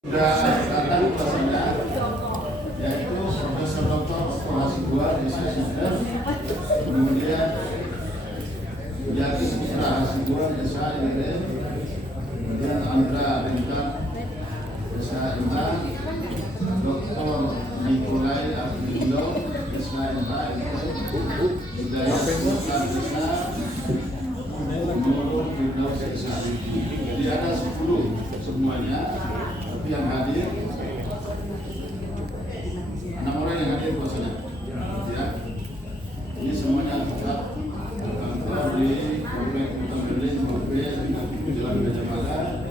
Sudah datang pesannya, yaitu Profesor Dr. Otto Hasibuan, SSNR, kemudian Yati Putra Hasibuan, SHIRN, kemudian Andra Bintang, SHMH, Dr. Nikolai Arvindo, SHMH, Budaya Sultan Desa, Nurul Firdaus SHMH. Jadi ada 10 semuanya. Yang hadir 6 orang yang hadir puasanya, ya. Ini semuanya tetap kantor di Komplek Kota Berlin, Komplek Jalan Gajah Mada,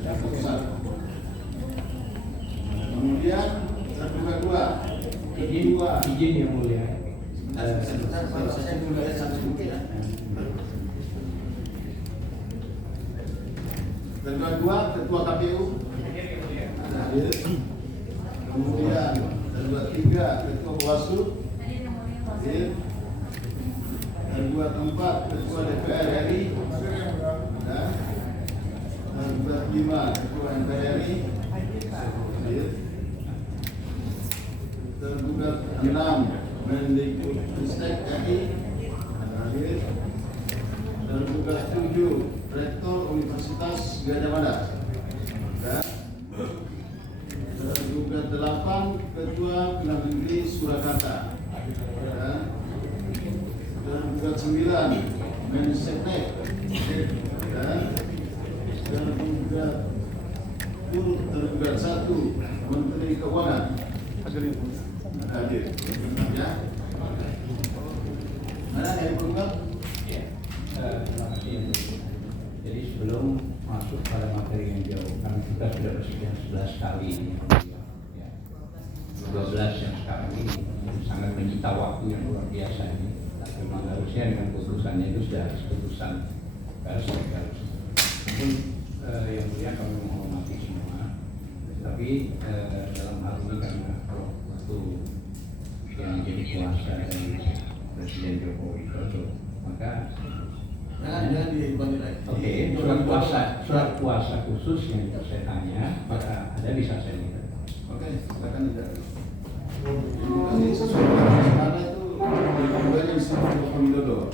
Jakarta Pusat. Kemudian terbuka dua, izin yang mulia. Saya dulu ya satu ya. Kedua, Ketua KPU. Hadir. Kemudian kedua tiga Ketua Bawaslu hadir. Kedua tempat Ketua DPR RI dan kedua lima Ketua MPR RI hadir. Tergugat 6 Mendikbudristek RI hadir. Tergugat 7 Rektor Universitas Gajah Mada. Tergugat 8 Ketua Pengadilan Negeri Surakarta. Tergugat 9 Menseknek. Tergugat 1 Menteri Keuangan. Hadir. Ya. Mana yang tergugat? Jadi sebelum masuk pada materi yang jauh, kami juga sudah bersedia 11 kali ini, ya. 12 yang sekarang ini sangat menyita waktu yang luar biasa ini. Memang harusnya dengan keputusannya itu sudah keputusan pers. Mungkin yang mulia kami menghormati semua, tapi dalam hal ini karena kalau waktu yang menjadi kuasa dari Presiden Joko Widodo, maka Oke, surat kuasa khusus yang saya tanya, maka ada bisa saya lihat. Oke, silakan tidak. Ini sesuai dengan sekarang itu bukan yang disebut Joko Widodo.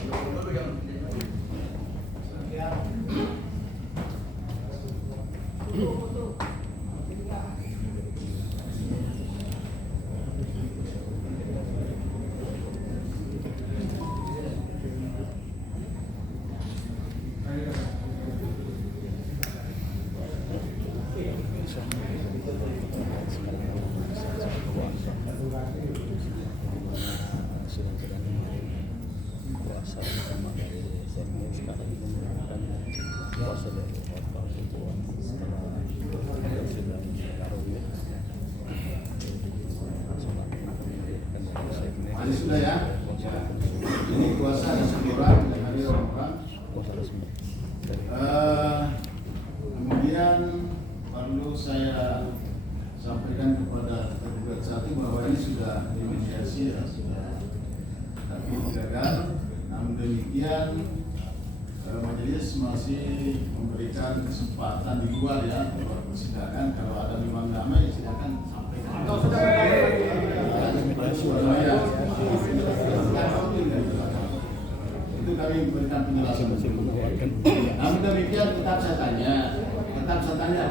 Kuasa bersama dari SMU sekarang menggunakan kuasa dari Otto Hasibuan setelah sudah tarawih. Ini sudah ya. Ini kuasa ada 1 orang, hari orang. Kuasa resmi. Kemudian perlu saya sampaikan kepada tergugat 1 bahwa ini sudah dimediasi ya, sudah tapi gagal. Namun demikian majelis masih memberikan kesempatan di luar ya luar persidangan. Kalau ada memang damai silakan sampaikan. Itu kami memberikan penjelasan. Namun demikian tetap saya tanya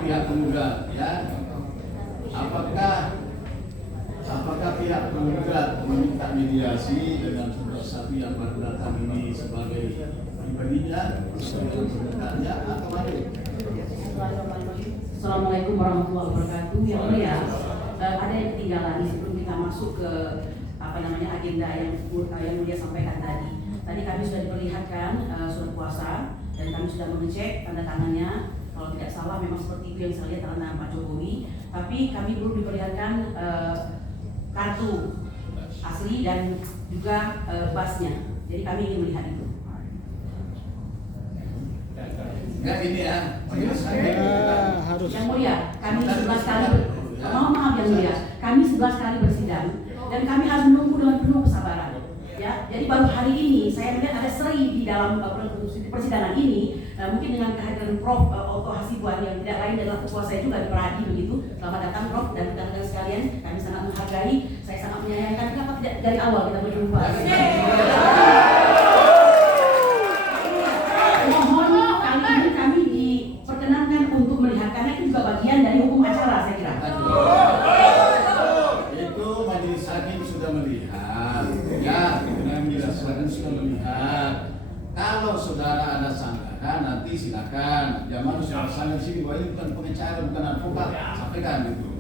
pihak penggugat ya, apakah pihak penggugat meminta mediasi dengan saudara yang baru datang ini sebagai pribadinya, sebagai penggugatnya atau bagaimana? Assalamualaikum warahmatullahi wabarakatuh. Yang mulia, ada yang ketinggalan sebelum kita masuk ke agenda yang mulia sampaikan tadi. Tadi kami sudah diperlihatkan surat kuasa dan kami sudah mengecek tanda tangannya. Kalau tidak salah memang seperti itu yang saya lihat tanda tangan Pak Jokowi. Tapi kami belum diperlihatkan kartu asli dan juga pasnya. Jadi kami ingin melihat itu. Enggak ini ya. Harus. Yang mulia, kami 11 kali maaf yang mulia, kami 11 kali bersidang dan kami harus menunggu dengan penuh kesabaran. Ya, jadi baru hari ini saya melihat ada seri di dalam persidangan ini, mungkin dengan kehadiran Prof. Otto Hasibuan yang tidak lain adalah ketua saya juga di Peradi begitu. menghargai, saya sangat menyayangkan. Kenapa tidak dari awal kita berjumpa? Mohon kami diperkenankan untuk melihat, karena itu juga bagian dari hukum acara, saya kira. Itu majelis hakim sudah melihat, ya, majelis hakim sudah melihat. Kalau saudara ada sanggahan, nanti silakan. Jangan saudara sanggah sini bahwa ini bukan pengacara, bukan advokat, sampaikan gitu.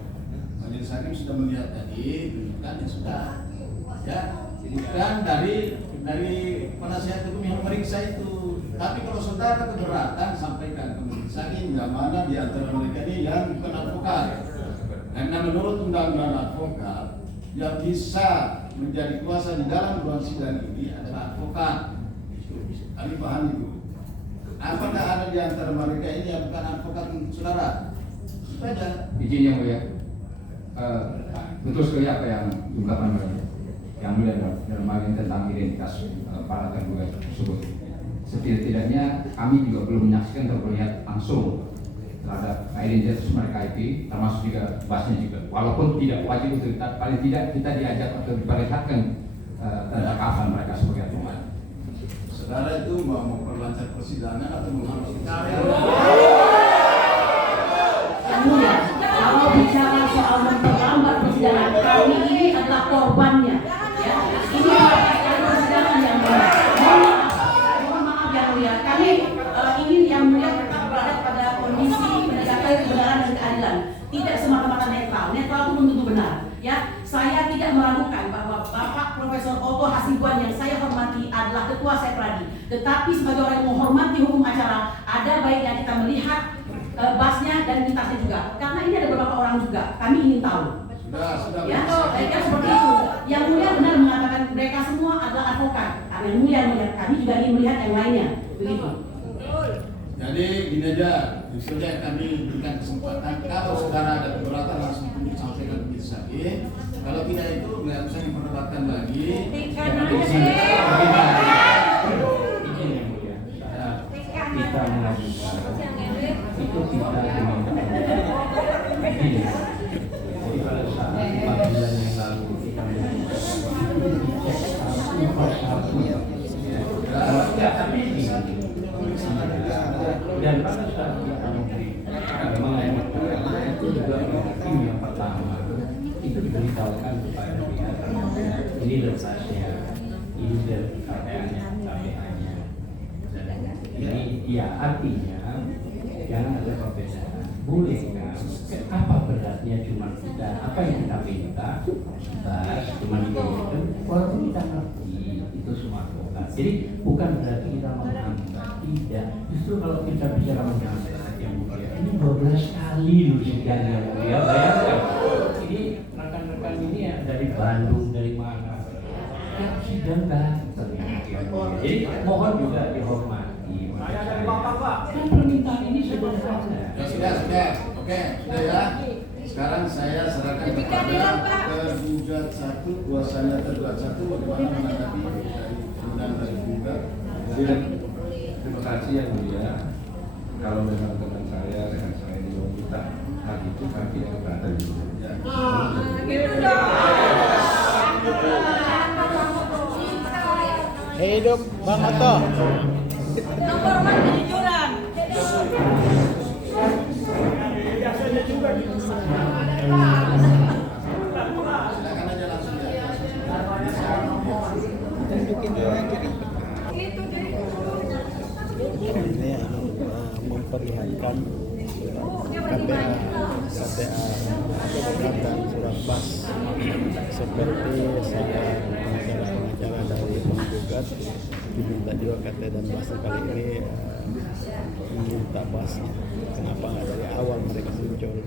Majelis hakim sudah melihat tadi, tunjukkan ya sudah, ya. Bukan dari penasihat hukum yang meriksa itu. Tapi kalau saudara keberatan, sampaikan ke majelis hakim yang mana di antara mereka ini yang bukan advokat. Karena menurut undang-undang advokat, yang bisa menjadi kuasa di dalam ruang sidang ini adalah advokat. Kami paham itu. Apakah ada di antara mereka ini yang bukan advokat, saudara? Saja. Izin yang mulia, betul sekali apa yang diungkapkan oleh yang mulia dalam hal ini tentang identitas para tergugat tersebut. Setidak-tidaknya kami juga belum menyaksikan atau melihat langsung terhadap identitas mereka itu, termasuk juga bahasnya juga. Walaupun tidak wajib untuk kita, paling tidak kita diajak atau diperlihatkan tentang kapan mereka sebagai teman. Saudara itu mau memperlancar persidangan atau menghaluskan? Yang mulia, kalau bicara soal memperlambat persidangan, kami ini adalah korbannya. Ya, ini adalah persidangan yang mulia. Mohon maaf yang mulia, kami ingin yang mulia tetap berada pada kondisi penegakan kebenaran dan keadilan. Tidak semata-mata netral. Netral itu belum tentu benar. Ya, saya tidak meragukan bahwa Bapak Profesor Otto Hasibuan yang saya hormati adalah ketua Sepradi. Tetapi sebagai orang yang menghormati hukum acara, ada baiknya kita melihat basnya dan identitasnya juga. Karena ini ada beberapa orang juga. Kami ingin tahu. Sudah. Ya, baiknya seperti itu. Yang mulia benar mengatakan mereka semua adalah advokat. Karena yang mulia melihat, kami juga ingin melihat yang lainnya. Begitu. Jadi gini aja, sudah kami berikan kesempatan. Kalau saudara ada keberatan langsung sampaikan ke majelis hakim. Kalau tidak itu nggak usah diperdebatkan lagi. Izin yang mulia, saat kita mengajukan itu kita jadi pada saat 4 bulan yang lalu kita mengajukan itu dicek satu persatu. Ya, tapi ini dan pada saat kita mengajukan itu juga tim yang pertama itu diberitahukan kepada pihak ini letaknya, ini KPA-nya, ini ya artinya jangan ada perbedaan. Bolehkah? Apa beratnya cuma kita, apa yang kita minta, bahas cuma itu, walaupun kita ngerti itu semua advokat. Jadi bukan berarti kita menghambat, tidak. Justru kalau kita bicara menghambat yang mulia, ini 12 kali loh sidang yang mulia, bayangkan. Ini rekan-rekan ini ya dari Bandung, dari mana? Ya sidang datang yang mulia. Jadi mohon juga dihormati. Dan permintaan ini sederhana. Ya sudah. Oke, sudah ya. Sekarang saya serahkan kepada tergugat satu, kuasanya tergugat satu, bagaimana menanggapi dari undang dari tergugat. Terima kasih yang mulia. Kalau memang teman saya, rekan saya ini mau minta hal itu, kami tidak keberatan juga. Hidup Bang Otto. Nomor 1 kejujuran. Silakan aja langsung ya. Ini memperlihatkan KTA dan surat bas seperti saya pengacara dari penggugat diminta juga KTA dan basnya kali ini minta basnya. Kenapa nggak dari awal mereka muncul?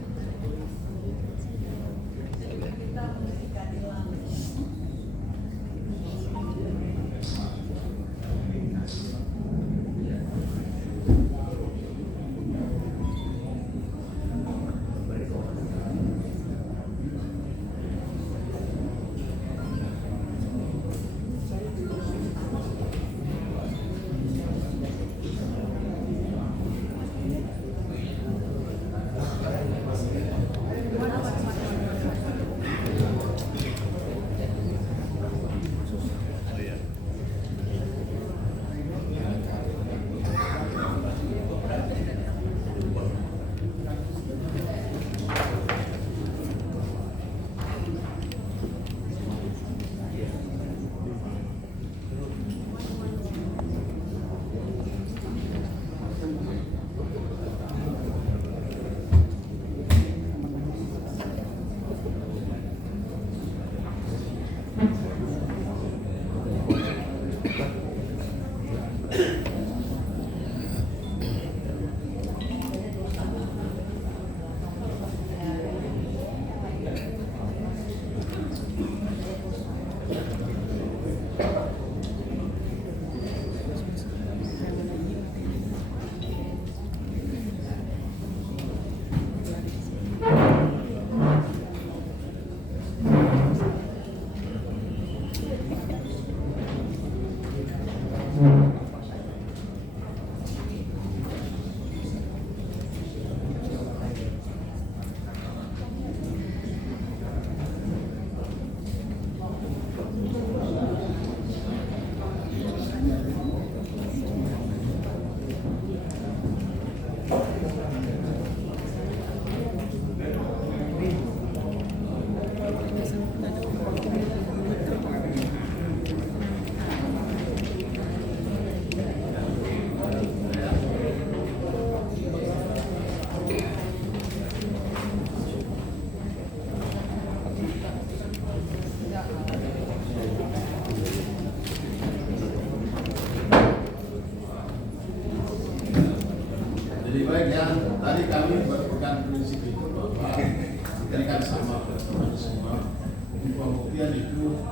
tadi kami berpegang prinsip itu bahwa kita kan sama teman semua, pembuktian itu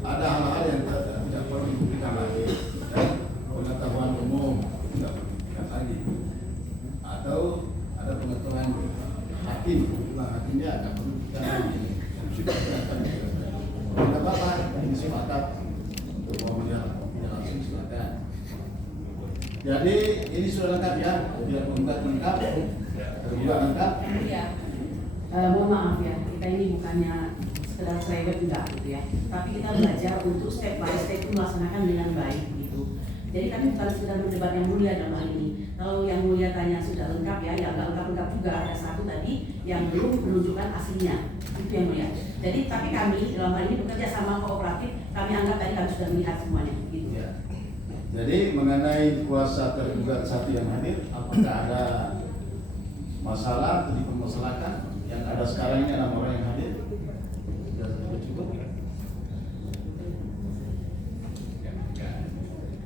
ada hal-hal yang tidak perlu dibuktikan lagi, dan pengetahuan umum tidak perlu dibuktikan lagi, atau ada pengetahuan hakim, kebetulan hakimnya akan perlu dibuktikan lagi. Tidak apa-apa, ini sepakat untuk mau melihat langsung silakan. Jadi ini sudah lengkap ya, tidak penggugat lengkap, tergugat lengkap. Iya. Mohon maaf ya, kita ini bukannya sekedar cerewet enggak gitu ya, tapi kita belajar untuk step by step melaksanakan dengan baik gitu. Jadi kami bukan sekedar berdebat yang mulia dalam hal ini. Kalau yang mulia tanya sudah lengkap ya, yang nggak lengkap juga ada satu tadi yang belum menunjukkan aslinya, itu yang mulia. Jadi tapi kami dalam hal ini bekerja sama kooperatif, kami anggap tadi kami sudah melihat semuanya gitu. Ya. Jadi mengenai kuasa tergugat satu yang hadir, apakah ada masalah atau dipermasalahkan? Yang ada sekarang ini 6 orang yang hadir. Sudah cukup?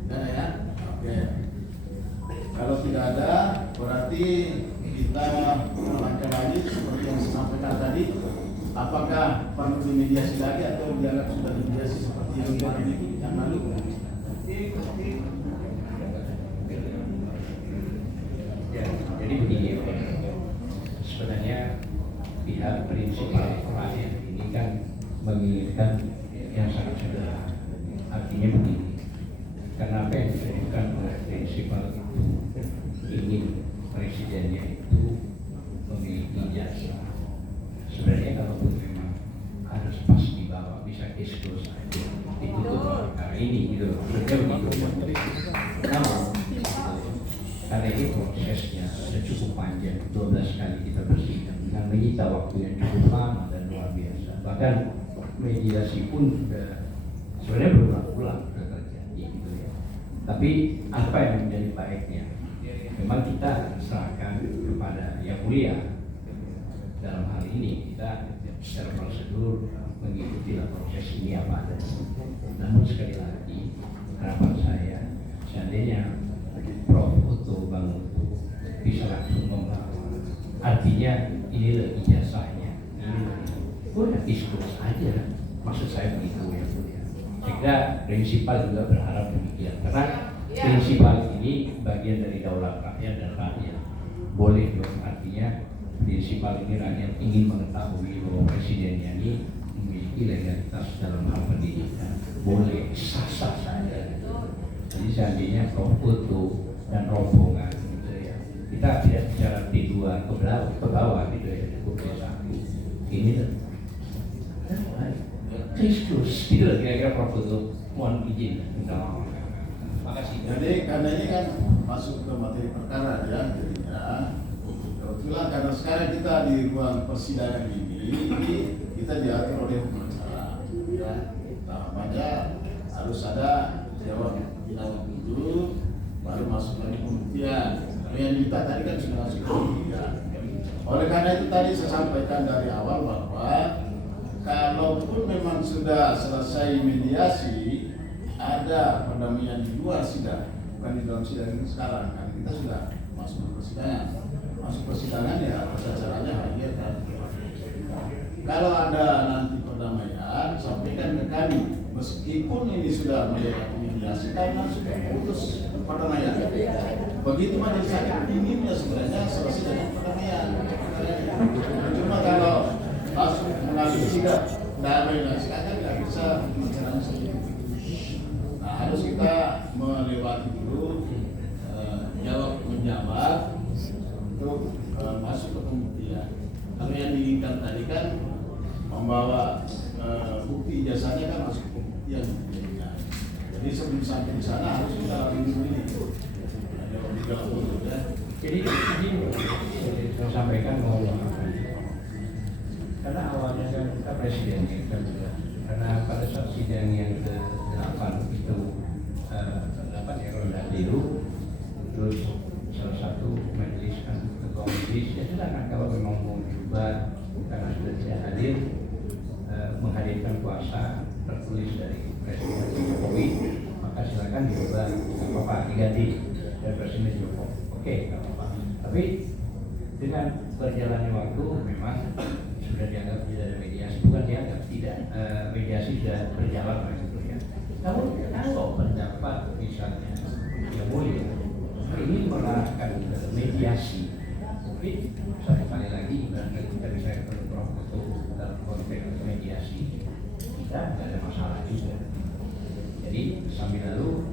Tidak ya? Oke. Kalau tidak ada, berarti kita melangkah lagi seperti yang saya sampaikan tadi. Apakah perlu dimediasi lagi atau dianggap sudah dimediasi seperti yang lalu? Ya, jadi begini, sebenarnya pihak prinsipal rakyat ini kan menginginkan yang sangat sederhana. Artinya begini, kenapa yang dilakukan oleh prinsipal itu ingin presidennya itu memiliki jasa. Sebenarnya kalau memang harus pas di bawah bisa diskus aja ditutup perkara ini gitu. Sebenarnya begitu. Namun karena ini prosesnya sudah cukup panjang, 12 kali kita bersidang dengan menyita waktu yang cukup lama dan luar biasa. Bahkan mediasi pun sudah sebenarnya berulang-ulang sudah terjadi gitu ya. Tapi apa yang menjadi baiknya? Memang kita serahkan kepada yang mulia. Dalam hal ini kita secara prosedur mengikuti proses ini apa adanya. Namun sekali lagi harapan saya seandainya Prof. Uto Bang Uto bisa langsung membawa, artinya inilah ijazahnya, inilah udah diskus aja. Maksud saya begitu ya. Sehingga prinsipal juga berharap demikian, karena prinsipal ini bagian dari daulat rakyat dan rakyat boleh dong, artinya prinsipal ini rakyat ingin mengetahui bahwa presidennya ini memiliki legalitas dalam hal pendidikan, boleh sah-sah saja. Jadi seandainya Prof. Uto dan rombongan gitu ya, kita tidak bicara T2 ke bawah gitu ya, cukup T1 ini Kristus itu kira-kira Prof. Uto mohon izin. Makasih. Jadi karena ini kan masuk ke materi perkara ya, jadinya kebetulan karena sekarang kita di ruang persidangan ini kita diatur oleh hukum acara ya. Tahapannya harus ada jawab dulu, baru masuk lagi pembuktian. Yang diminta tadi kan sudah masuk pembuktian. Oleh karena itu tadi saya sampaikan dari awal bahwa kalaupun memang sudah selesai mediasi, ada perdamaian di luar sidang, bukan di dalam sidang ini sekarang kan kita sudah masuk persidangan. Masuk persidangan ya tata caranya hadir kan. Kalau ada nanti perdamaian, sampaikan ke kami. Meskipun ini sudah melewati mediasi, kami langsung putus perdamaian. Begitu majelis hakim inginnya sebenarnya selesai dengan perdamaian. Cuma kalau langsung mengambil sidang damai dan silakan nggak bisa mencerahkan sendiri. Nah harus kita melewati dulu jawab menjawab untuk masuk ke pembuktian. Kalau yang diinginkan tadi kan membawa bukti ijazahnya kan masuk ke pembuktian. Jadi sebelum sampai di sana harus kita lalui dulu ini. Jawab dijawab dulu ya. Jadi saya sampaikan bahwa karena awalnya kan kita presiden kan juga, karena pada saat sidang yang ke-8 itu 8 ya ronda biru, terus salah satu majelis kan ketua majelis ya silakan kalau memang mau berubah karena sudah tidak hadir menghadirkan kuasa tertulis dari Presiden Jokowi, maka silakan diubah apa diganti dari Presiden Jokowi. Oke, nggak apa-apa. Tapi Dengan berjalannya waktu memang sudah dianggap tidak ada mediasi, bukan dianggap tidak, mediasi sudah berjalan begitu ya. Namun kalau pendapat misalnya yang mulia ini mengarahkan ke mediasi, mungkin satu kali lagi dari saya perlu untuk dalam konteks mediasi kita tidak ada masalah juga. Jadi sambil lalu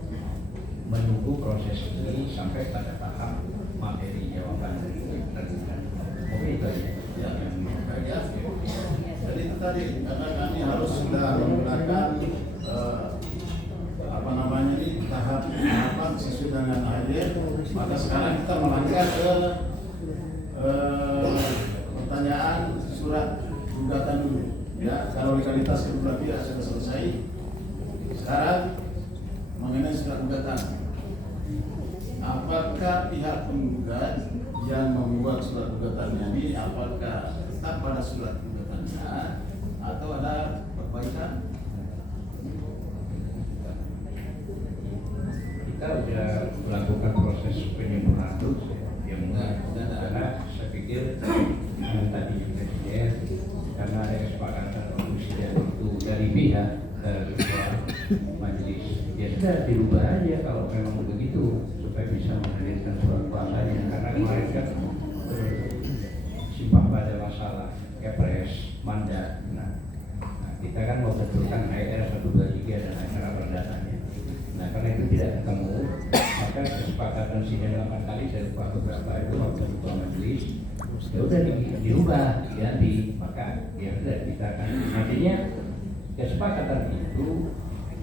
menunggu proses ini sampai pada tahap materi jawaban dari tergugat. Oke, itu aja. Ya. Jadi itu tadi karena kami harus sudah menggunakan tahapan sesuai dengan akhir, maka sekarang kita melangkah ke pertanyaan surat gugatan dulu. Ya, kalau legalitas kedua pihak sudah selesai, sekarang mengenai surat gugatan. Apakah pihak penggugat yang membuat surat gugatannya ini apakah tetap pada surat gugatannya atau ada perbaikan? Kita sudah melakukan proses penyempurnaan dulu yang karena saya pikir tadi Presiden karena ada kesepakatan presiden itu dari pihak ketua majelis ya sudah dirubah aja kalau memang begitu supaya bisa menghadirkan surat kuasanya karena kemarin kan simpang pada masalah kepres mandat. Nah, kita kan mau betulkan HR 123 dan HR perdatanya. Nah, karena itu tidak ketemu, maka kesepakatan sidang 8 kali saya lupa beberapa itu waktu ketua majelis ya udah dirubah diganti, maka ya sudah kita akan nantinya kesepakatan itu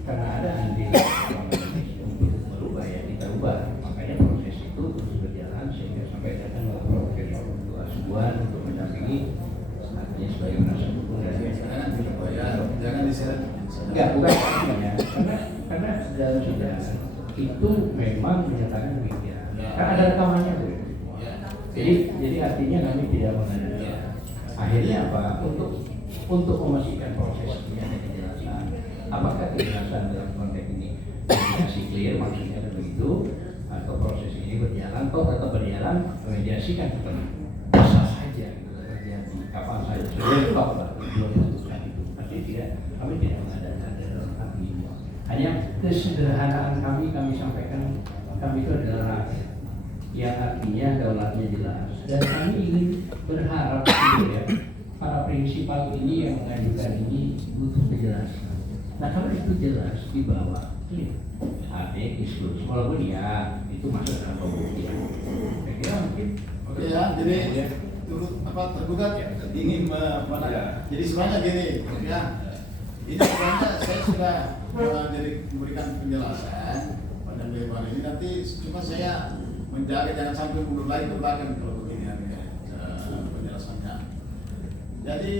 karena ada andil ketua majelis untuk merubah ya kita ubah, makanya proses itu terus berjalan sehingga sampai datang ke proses untuk asuhan untuk mendampingi artinya sebagai penasihat hukum dan jangan diseret. enggak bukan artinya karena dalam sidang itu memang menyatakan demikian kan ada rekamannya tuh. Jadi artinya kami tidak mengenai akhirnya apa untuk memastikan proses ini ada kejelasan. Apakah kejelasan dalam konteks ini mediasi clear maksudnya begitu atau proses ini berjalan tetap berjalan mediasi kan bisa saja gitu terjadi kapan saja sudah top lah belum tentukan itu artinya tidak kami tidak mengadakan dalam hati hanya kesederhanaan kami sampaikan kami itu adalah yang artinya daulatnya jelas dan kami ingin berharap ya para prinsipal ini yang mengajukan ini butuh kejelasan. Nah kalau itu jelas di bawah clear ada diskusi walaupun ya itu masuk dalam pembuktian. Saya kira mungkin Oke ya, jadi turut tergugat ingin jadi sebenarnya gini ya. Ini sebenarnya saya sudah memberikan penjelasan pada beliau ini nanti cuma saya menjaga jangan sampai mundur lagi ke belakang kalau begini penjelasannya. Jadi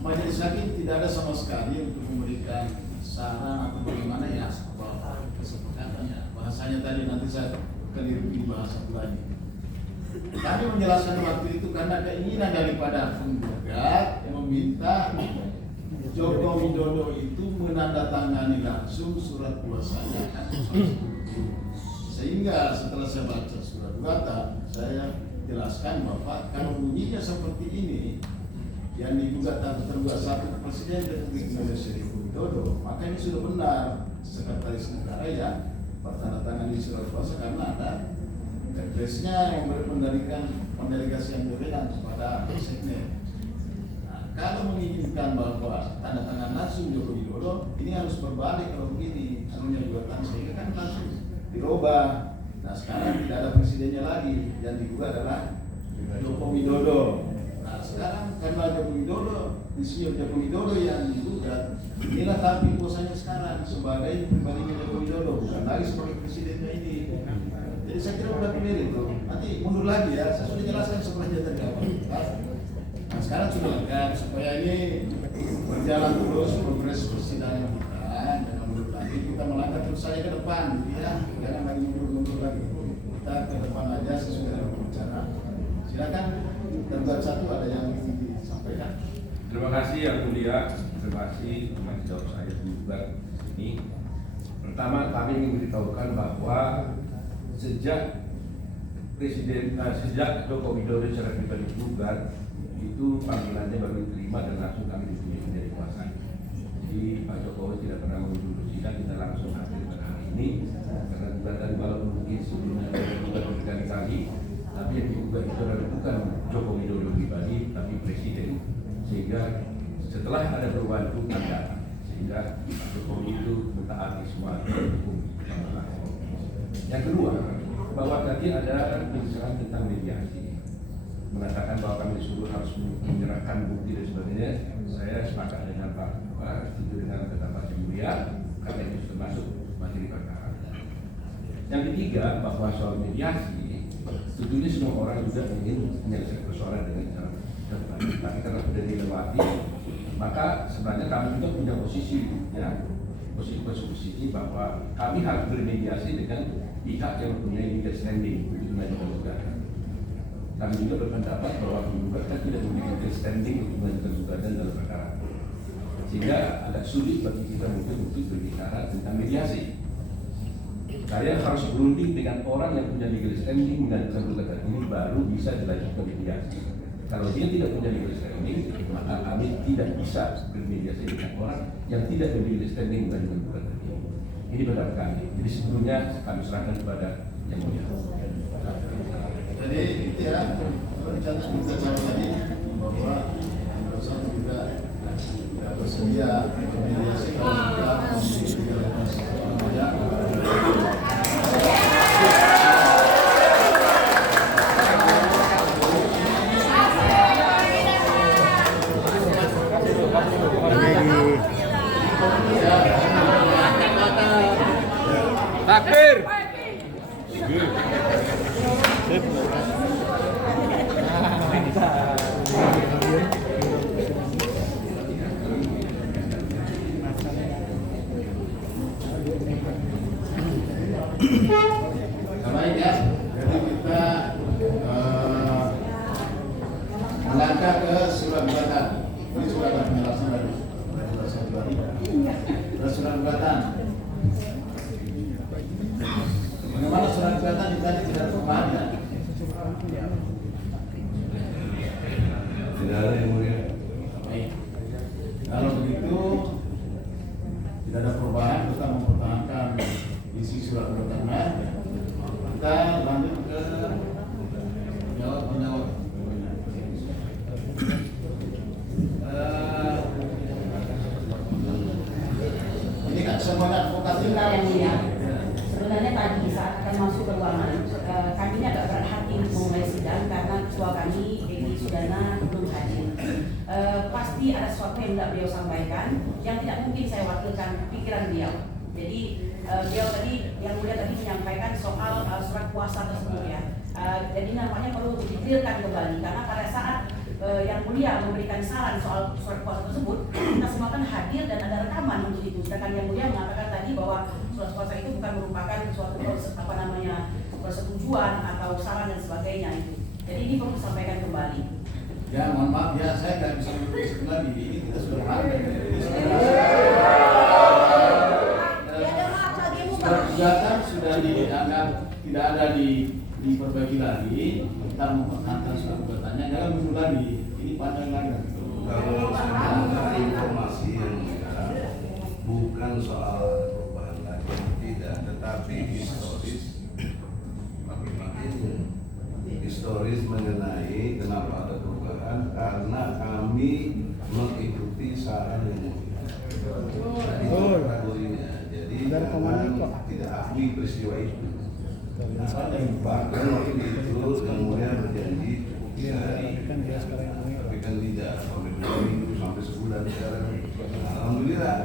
majelis hakim tidak ada sama sekali untuk memberikan saran atau bagaimana ya kesepakatannya. Bahasanya tadi nanti saya keliru di bahasa lagi. Kami menjelaskan waktu itu karena keinginan daripada penggugat meminta Joko Widodo itu menandatangani langsung surat kuasanya sehingga setelah saya baca surat gugatan saya jelaskan bahwa kalau bunyinya seperti ini yang digugat atau tergugat satu Presiden Republik Indonesia Joko Widodo maka ini sudah benar Sekretaris Negara yang bertandatangani surat kuasa karena ada Kepresnya yang memberikan pendelegasi yang berbeda kepada Seknek. Nah, kalau menginginkan bahwa tanda tangan langsung Joko Widodo, ini harus berbalik kalau begini, anunya gugatan sehingga kan langsung dirubah. Nah sekarang tidak ada presidennya lagi, yang digugat adalah Joko Widodo. Nah sekarang karena Joko Widodo, Insinyur Joko Widodo yang digugat, inilah tapi kuasanya sekarang sebagai pribadinya Joko Widodo, bukan lagi sebagai presidennya ini. Jadi saya kira udah clear itu. Nanti mundur lagi ya, saya sudah jelaskan sebenarnya tadi awal. Nah sekarang sudah lengkap supaya ini berjalan terus progres persidangan kita. Jangan mundur lagi, kita melangkah terus saja ke depan, ya. Jangan lagi mundur lagi. Kita ke depan aja sesuai dengan pembicara. Silakan tergugat satu ada yang ingin disampaikan. Terima kasih yang mulia, terima kasih teman jawab saya juga ini. Pertama kami ingin memberitahukan bahwa sejak Presiden sejak Joko Widodo secara pribadi gugat itu panggilannya baru diterima dan langsung kami ditunjuk menjadi kuasa. Jadi Pak Jokowi tidak pernah mengunjungi sidang, kita langsung hadir pada hari ini karena gugatan walaupun mungkin sebelumnya digugat berkali-kali, tapi yang digugat itu adalah bukan Joko Widodo pribadi tapi Presiden, sehingga setelah ada perubahan hukum sehingga Pak Jokowi itu mentaati semua hukum. Yang kedua, bahwa tadi ada pembicaraan tentang mediasi, mengatakan bahwa kami disuruh harus menyerahkan bukti dan sebagainya. Saya sepakat dengan Pak, setuju dengan kata Pak Mulia, karena itu termasuk materi perkara. Yang ketiga, bahwa soal mediasi, tentunya semua orang juga ingin menyelesaikan persoalan dengan cara terbaik. Tapi karena sudah dilewati, maka sebenarnya kami juga punya posisi, ya, posisi bahwa kami harus bermediasi dengan pihak yang mempunyai legal standing untuk mengajukan gugatan. Kami juga berpendapat bahwa penggugat tidak memiliki legal standing untuk mengajukan gugatan dalam perkara, sehingga agak sulit bagi kita mungkin untuk berbicara tentang mediasi. Kalian harus berunding dengan orang yang punya legal standing mengajukan gugatan ini baru bisa dilanjutkan mediasi. Kalau dia tidak punya legal standing, maka kami tidak bisa bermediasi dengan orang yang tidak memiliki legal standing mengajukan gugatan ini. Ini pendapat kami. Jadi sebelumnya kami serahkan kepada Yang Mulia. Jadi itu ya, rencana kita jawab tadi bahwa Rosan juga tidak bersedia bermediasi kalau kita Takbir. baik ya, jadi kita melangkah ke surat gugatan. Ini sudah ada penjelasan dari surat gugatan. Bagaimana surat gugatan ini tadi tidak terpahami ya? Tidak ada Yang Mulia. Baik. Kalau begitu tidak ada perubahan, kita mempertahankan isi surat gugatannya. Kita lanjut ke jawab menjawab. Ini kan semuanya advokat Sebentar Yang Mulia. Sebenarnya tadi saat akan masuk ke ruangan, kami ini agak berat hati untuk memulai sidang karena ketua kami, Egy Sudana, belum hadir. Pasti ada sesuatu yang tidak beliau sampaikan yang tidak mungkin saya wakilkan pikiran beliau. Jadi beliau tadi, Yang Mulia tadi menyampaikan soal surat kuasa tersebut ya. Jadi nampaknya perlu dikliarkan kembali karena pada saat Yang Mulia memberikan saran soal surat kuasa tersebut, kita semua kan hadir dan ada rekaman untuk itu. Sedangkan Yang Mulia mengatakan tadi bahwa surat kuasa itu bukan merupakan suatu persetujuan atau saran dan sebagainya itu. Jadi ini perlu disampaikan kembali. Ya mohon maaf ya, saya nggak bisa berusaha lagi. Ini kita sudah ada. Surat gugatan sudah dianggap tidak ada diperbaiki lagi. Kita mempertahankan surat gugatannya, jangan mundur lagi. Ini panjang lagi. Kalau sebenarnya informasi yang bukan soal perubahan lagi, tidak, tetapi historis mengenai kenapa ada perubahan, karena kami mengikuti saran yang kategorinya. Jadi tidak akui peristiwa itu. Bahkan waktu itu kemudian berjanji hari, tapi kan tidak sampai 2 minggu sampai sebulan sekarang. Alhamdulillah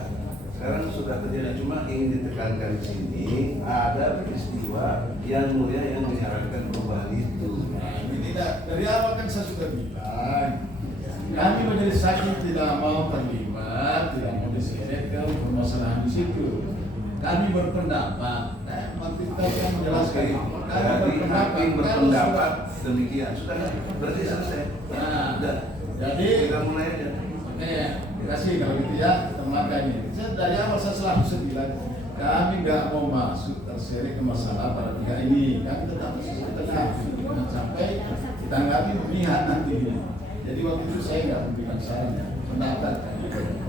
sekarang sudah terjadi, cuma ingin ditekankan di sini ada peristiwa Yang Mulia yang menyarankan perubahan itu. Tidak, dari awal kan saya sudah bilang kami menjadi saksi tidak mau terlibat, tidak mau diseret ke permasalahan di situ. Kami berpendapat, kita yang menjelaskan. Jadi hakim berpendapat demikian, sudah berarti selesai. Nah, Sudah. jadi Kita mulai aja. oke, terima kasih kalau gitu ya, makanya saya dari awal saya selalu bilang kami nggak mau masuk terseret ke masalah pada pihak ini, kami tetap di tengah. jangan sampai ditanggapi memihak nanti. Jadi waktu itu saya nggak memberikan saran, pendapat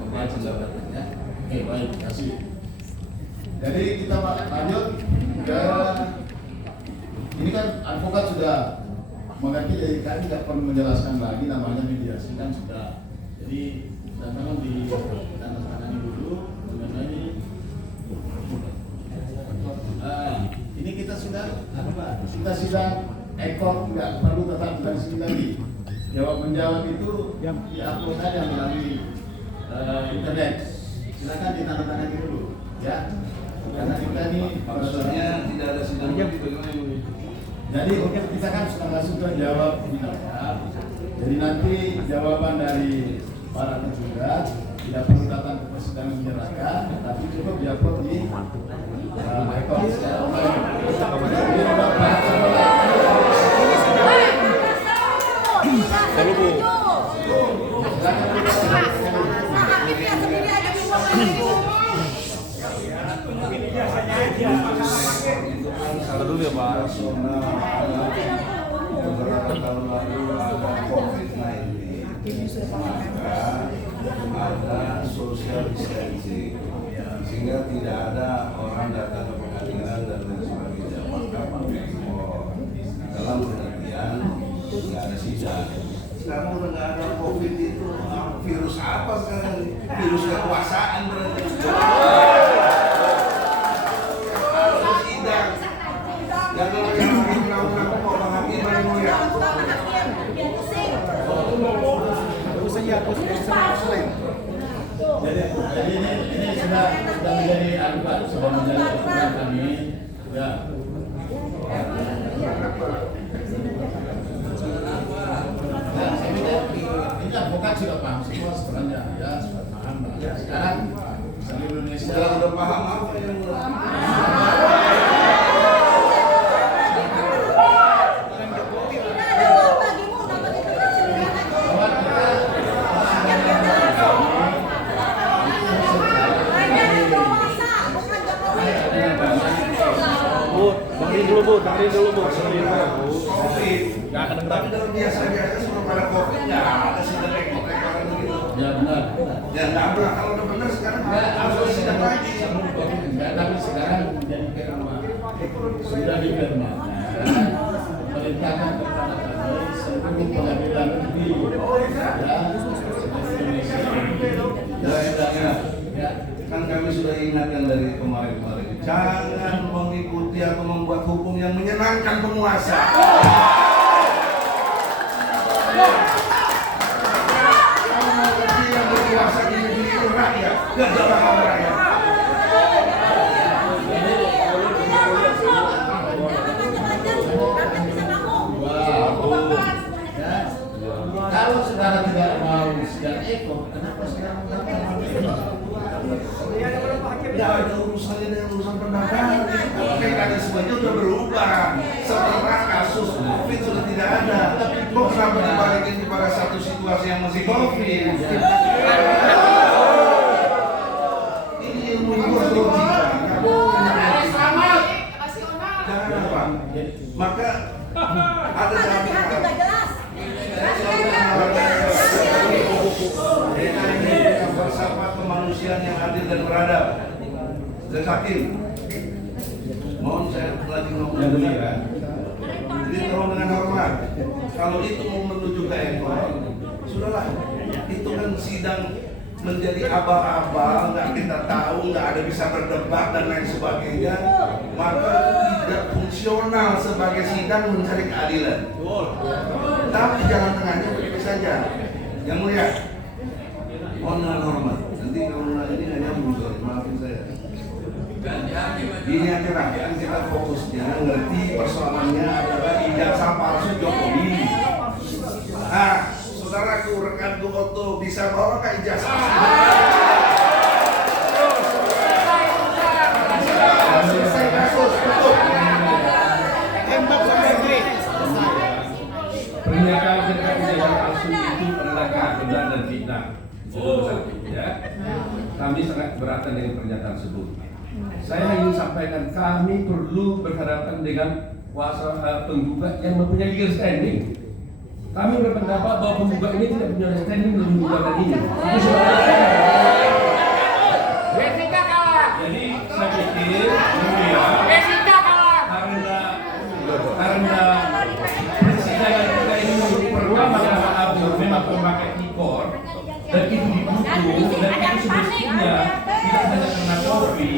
pembahasan jabatannya. Oke, baik, terima kasih. Jadi kita lanjut ke ini kan advokat sudah mengerti, jadi kami tidak perlu menjelaskan lagi, namanya mediasi kan sudah. Jadi tolong ditandatangani dulu mengenai ini kita sidang ekor, tidak perlu tetap di sini lagi. Jawab menjawab itu diupload saja melalui internet. Silakan ditandatangani dulu, ya. Karena kita ini Maksudnya tidak ada sidang bagaimana ini? jadi kita kan sudah langsung ke jawab menjawab. Jadi nanti jawaban dari para tergugat tidak perlu datang ke persidangan menyerahkan, tapi cukup diupload di rekod secara online. Kalau Bu, Salah dulu ya Pak. Beberapa tahun lalu ada COVID-19, maka ada social distancing, sehingga tidak ada orang datang ke pengadilan dan lain sebagainya. Maka pakai dalam pengertian nggak ada sidang. Sekarang udah nggak ada COVID itu, virus apa sekarang? Virus kekuasaan berarti. Jangan orang kok Bang Hakim mau ya. Jadi ini sudah menjadi aturan, sudah menjadi aturan kami. Ya. Nah, ini advokat sudah paham semua sebenarnya, ya sudah paham. Sekarang seluruh Indonesia Udah paham apa yang dengerin dulu Bu. COVID. Tapi kalau biasa-biasa sebelum ada COVID nggak ada sidang rekor-rekoran begitu. ya benar. Ya nggak benar. Kalau udah benar sekarang harus sidang lagi. Enggak, tapi sekarang menjadi firman. Sudah difirmankan, memerintahkan kepada kami seluruh pengadilan negeri ya, Kan kami sudah ingatkan dari kemarin-kemarin, jangan mengikuti atau membuat hukum yang menyenangkan penguasa. Kalau mengerti yang berkuasa di negeri itu rakyat, gak jalanan rakyat. Kalau saudara tidak mau sidang ekor, kenapa saudara mengatakan Tidak ada urusannya dengan urusan pendampingan. Mekanismenya sudah berubah. Setelah kasus COVID sudah tidak ada. Kok kenapa dibalikin kepada satu situasi yang masih COVID? Ini ilmu logika. Jangan apa? Maka ada bersifat kemanusiaan yang adil dan beradab. Dan hakim, mohon saya lagi ngomong ya. Jadi tolong dengan hormat. Kalau itu mau menuju ke ekor, sudahlah. Itu kan sidang menjadi abal-abal, nggak kita tahu, nggak ada bisa berdebat dan lain sebagainya. Maka tidak fungsional sebagai sidang mencari keadilan. Tapi jalan tengahnya begini saja. Yang mulia, mohon dengan hormat. Nanti kalau ini hanya muncul, maafin saya. Ini aja rakyat kita fokusnya ngerti persoalannya adalah ijazah palsu Jokowi. Nah, saudaraku, rekanku Otto bisa bawa ke ijazah selesai kasus, tutup. Pernyataan tentang ijazah palsu itu adalah benar dan fitnah. Itu satu, ya. Kami sangat keberatan dengan pernyataan tersebut. Saya ingin sampaikan kami perlu berhadapan dengan kuasa penggugat yang mempunyai legal standing. Kami berpendapat bahwa penggugat ini tidak punya standing dalam gugatan ini. Itu sebenarnya. Jessica kalah. Jadi saya pikir Jessica kalah. karena persidangan kita ini pertama memang memakai keyboard dan itu didukung dan itu semestinya tidak hanya karena kopi,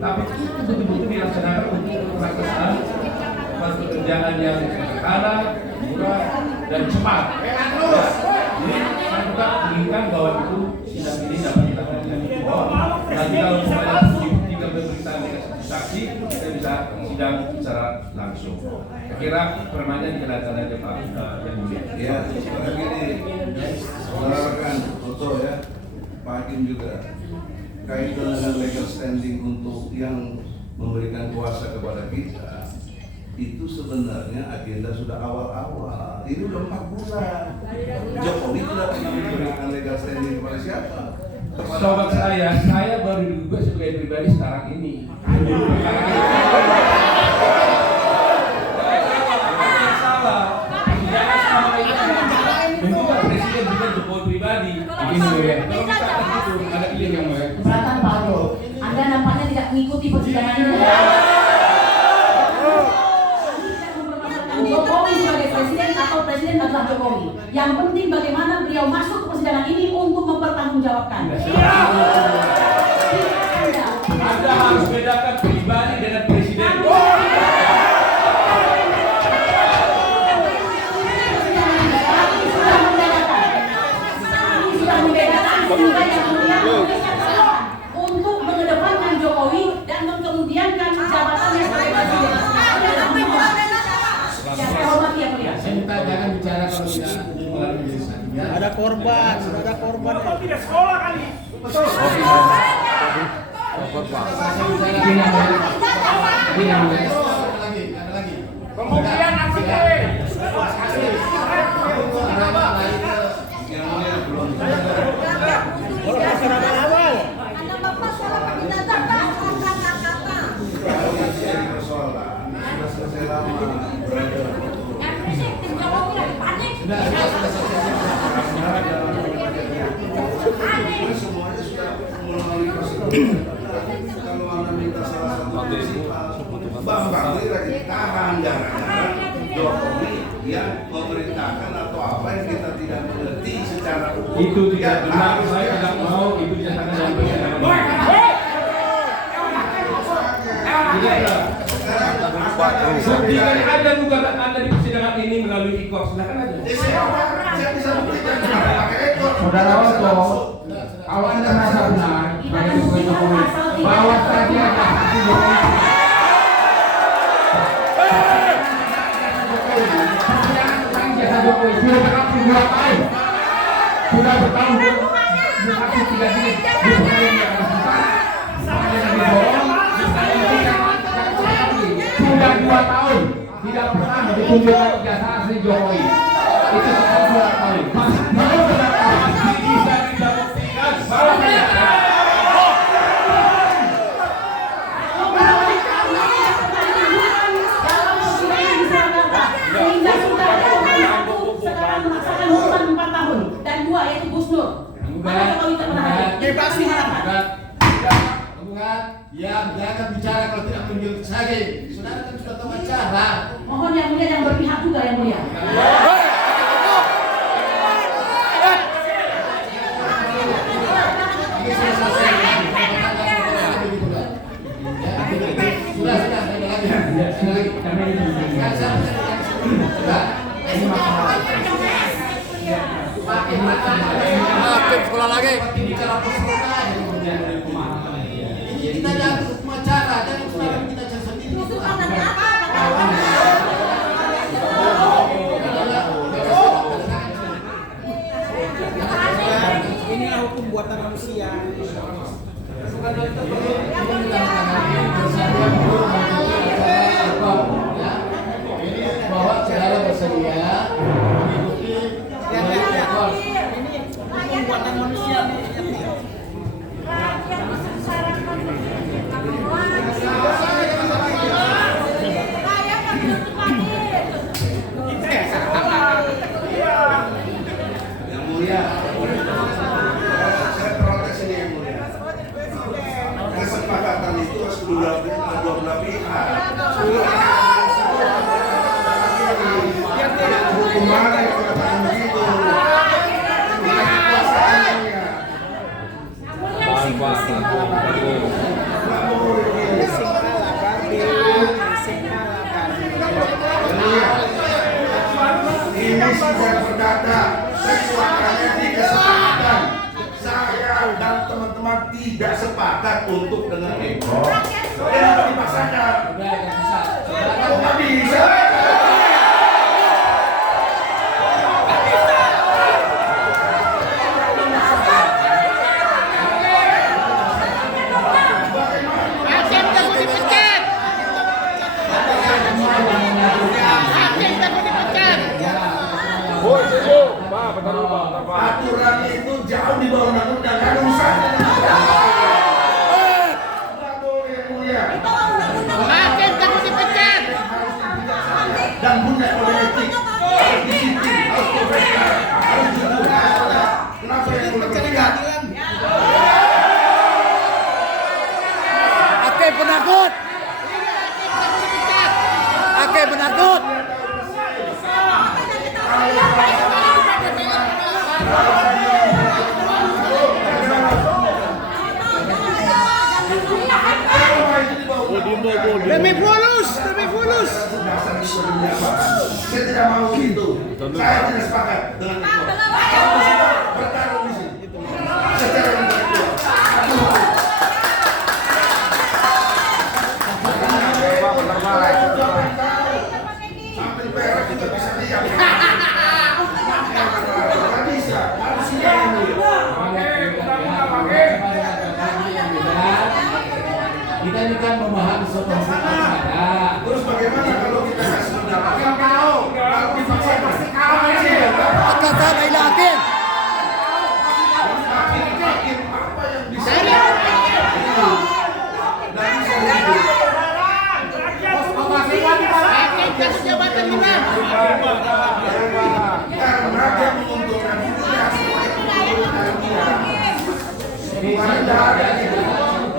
tapi itu betul-betul dilaksanakan untuk pelaksanaan pekerjaan yang sederhana, murah, dan cepat. Jadi saya juga inginkan bahwa itu sidang ini dapat dilakukan dengan keyboard. Nanti kalau misalnya bukti pemeriksaan dengan saksi, kita bisa sidang secara langsung. Saya kira permainan dikenalkan aja Pak yang mulia. Ya, sekarang ini saudara rekan foto ya, Pak Hakim juga kaitan dengan legal standing untuk yang memberikan kuasa kepada kita itu sebenarnya agenda sudah awal-awal. Ini udah 4 bulan. Jokowi tidak pernah memberikan legal standing kepada siapa? Sobat saya baru digugat sebagai pribadi sekarang ini. Salah. Jangan sama itu. Menggugat presiden bukan Jokowi pribadi. Begini ya. Kalau misalkan itu ada klien yang mau. Keberatan Pak Agro, Anda nampaknya tidak mengikuti persidangan ini. Jokowi sebagai presiden atau presiden adalah Jokowi. Yang penting bagaimana beliau masuk ke persidangan ini untuk mempertanggungjawabkan. Anda harus bedakan pribadi dengan presiden. Sudah membedakan untuk mengedepankan Jokowi dan mengemudiankan jabatannya sebagai presiden. Saya hormati yang mulia. Saya minta jangan bicara kalau tidak dimulai menjadi saksi. Ya. Ada korban, sudah ada korban. Kau tidak sekolah kali. Betul. Kemudian aksi kowe. Yang mulia belum. Kalau keserangan awal. Anda bapak salah kita datang kata-kata. Kalau yang jadi persoalan sudah selesai lama berada foto. Yang berisik tim Jokowi lagi panik. Semuanya sudah melalui prosedur. Kalau Anda minta salah satu Bambang ini lagi tahan gara-gara Jokowi yang memerintahkan atau apa yang kita tidak mengerti secara hukum. Itu tidak benar, saya tidak mau itu dinyatakan dalam persidangan. Buktikan ada gugatan Anda di persidangan ini melalui e-court, silakan aja. Saya bisa buktikan kenapa pakai ekor. Saudara Otto, kalau Anda merasa benar sebagai Jokowi bahwa tadi ada hati Jokowi. Persidangan tentang jasa Jokowi sudah berlangsung 2 tahun. Sudah bertahun berlangsung 3 tahun. Sudah 2 tahun tidak pernah ditunjukkan jasa asli Jokowi. Itu sekarang 2 tahun. Mau berapa? Bisa dibuktikan. Bawa saya. Sehingga sudah ada sekarang melaksanakan hukuman 4 tahun dan 2 yaitu Gus Nur. Mana Jokowi terpernah hadir? Kami harapkan. Ya, jangan bicara kalau tidak menunjuk lagi. Saudara kan sudah tahu acara. Mohon yang mulia yang berpihak juga yang mulia. Sudah, ada lagi. Hakim sekolah lagi. Bicara persoalan. Kita jangan hukum acara, jangan saudara kita cari sendiri. Inilah hukum buatan manusia. Bahwa saudara bersedia mengikuti Hukum buatan manusia. Rakyat disengsarakan. Rakyat Pak. Ini sudah berdata, sesuatunya di kesepakatan. Saya dan teman-teman tidak sepakat untuk dengan ekor. Kenapa dipaksakan? Kok nggak bisa? Aturan itu jauh di bawah undang-undang, kan urusan. Nggak boleh mulia. Hakim kamu dipecat. Dan punya kode etik, harus disiplin, harus profesional, harus jujur. Kenapa yang boleh berpihak? Hakim penakut. Hakim penakut. Demi fulus. Saya tidak mau itu. Saya tidak sepakat dengan itu. Bertarung di sini. Secara intelektual. Sampai perak juga bisa diam. Tidak bisa. Harus ini. Kita ini kan memahami suatu ada. Terus bagaimana kalau kita kasih pendapat? Kalau dipaksakan. Kata Laila Hakim. Hakim apa yang bisa? Jabatan imam. Karena dia menguntungkan dia. Kemarin dah ada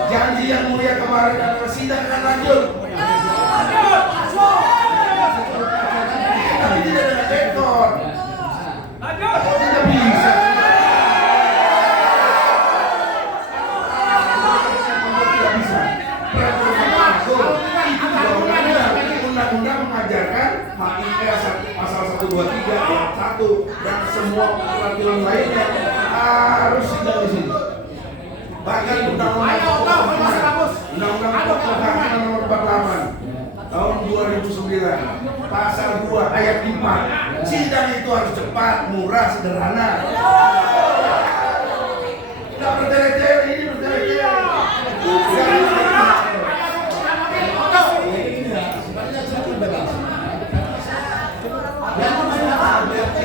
janji yang mulia kemarin adalah sidang akan lanjut. Tapi tidak dengan ekor. Tidak bisa. Tidak bisa. Undang-undang mengajarkan HIR pasal 123 ayat 1 dan semua peraturan lainnya harus sidang di sini. Bahkan undang-undang Kehakiman nomor 48 tahun 2009 pasal 2 ayat 5 sidang itu harus cepat, murah, sederhana. Tidak bertele-tele, ini bertele-tele.